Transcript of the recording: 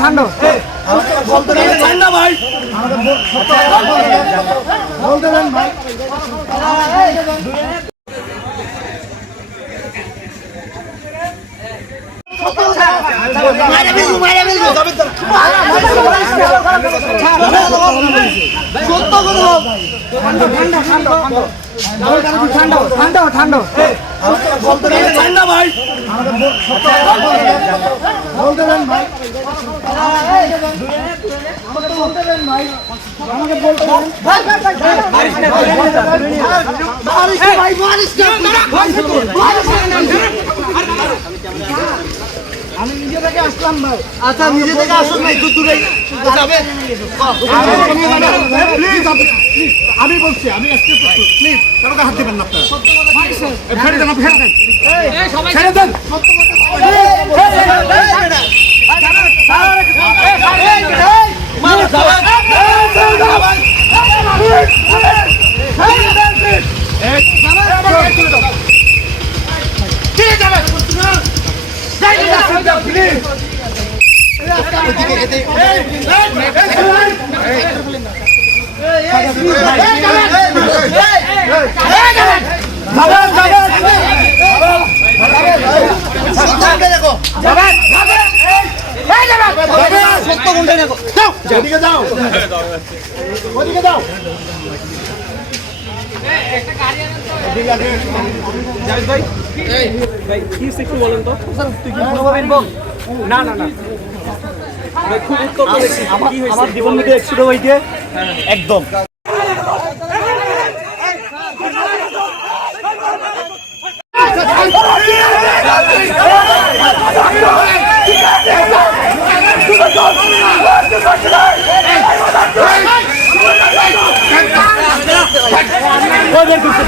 ঠান্ডা ভাই ঠান্ডা ভাই আমি নিজে থেকে আসলাম ভাই। আচ্ছা নিজে থেকে আসুন না, একটু দূরে যাবে। আমি বলছি আমি প্লিজ কারোকে হাত দিবেন না আপনারা। ছেড়ে দেন, ছেড়ে দেন। ওদিকে যাও, ওদিকে যাও। একটু বলেন তো তুই কি না না না খুব উত্তপ্ত দেখছি। আমার জীবন মধ্যে অ্যাক্সিডেন্ট হইতে একদম বের করতে